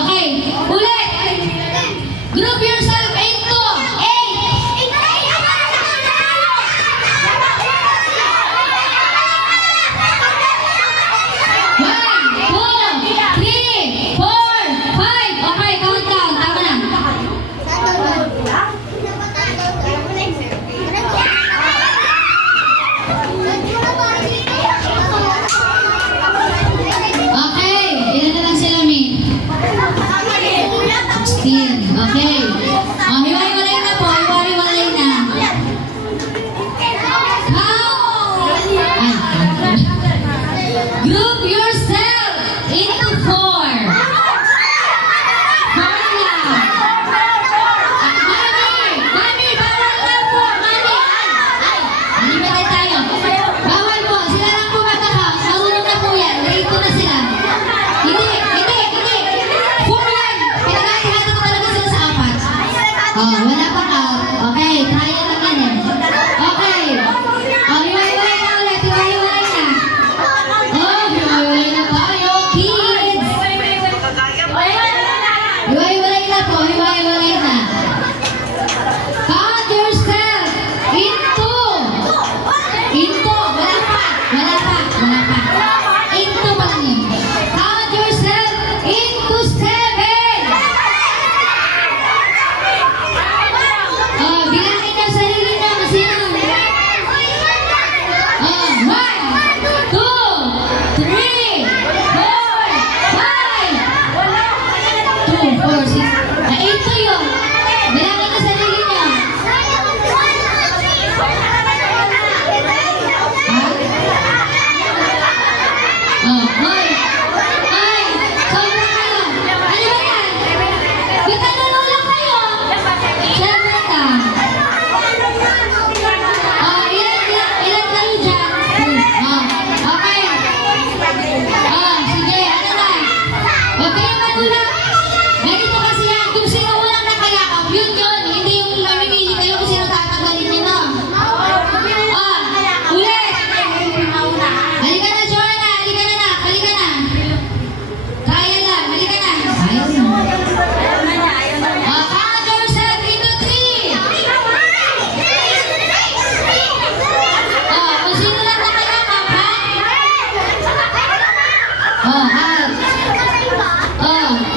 Okay, ulit. Group yourself into 8. Okay, count. Tama na. Okay, ilan na lang sila, Mi? 16. Okay. Hiwa-hiwalay na po. Hiwa-hiwalay na. Group yourself into 4. Mami, bawal lang po. Mami. Limitay tayo. Bawal po. Sila lang po mag-account. Marunong na po yan. Rito na sila. Hindi. 4 yan. Pinagkakihatan ko talaga sila sa 4. Wala pang out. Okay, trial lang yan eh. Okay. Hiwa-hiwalay na ulit. Hiwa-hiwalay na. Hiwa-hiwalay na tayo, kids. Hiwa-hiwalay na po. Hiwa-hiwalay na. Count yourself into. Wala pa. Into pa lang yun. Count yourself into 7. Bilangin niyo sarili niyo. Sino? 1, 2, 3, 4, 5. 2, 4, 6. 8 yun. Bilangin niyo sarili niyo. Hoy! Sobra kayo! Ano ba yan? Ba't nanunulak kayo? Siyempre ka. Ilan kayo dyan? Okay. Sige, ano na? Huwag kayong manulak. Ganito kasi yan. Kung sino walang nakayakap, yun. Hindi yung mamimili kayo kung sino tatanggalin niyo, no? Ulit! Halika na, Joanna! Halika na! Kaya lang! Halika na! Ayaw mo. Count yourself into 3. Kung sino lang nakayakap, ha? Out.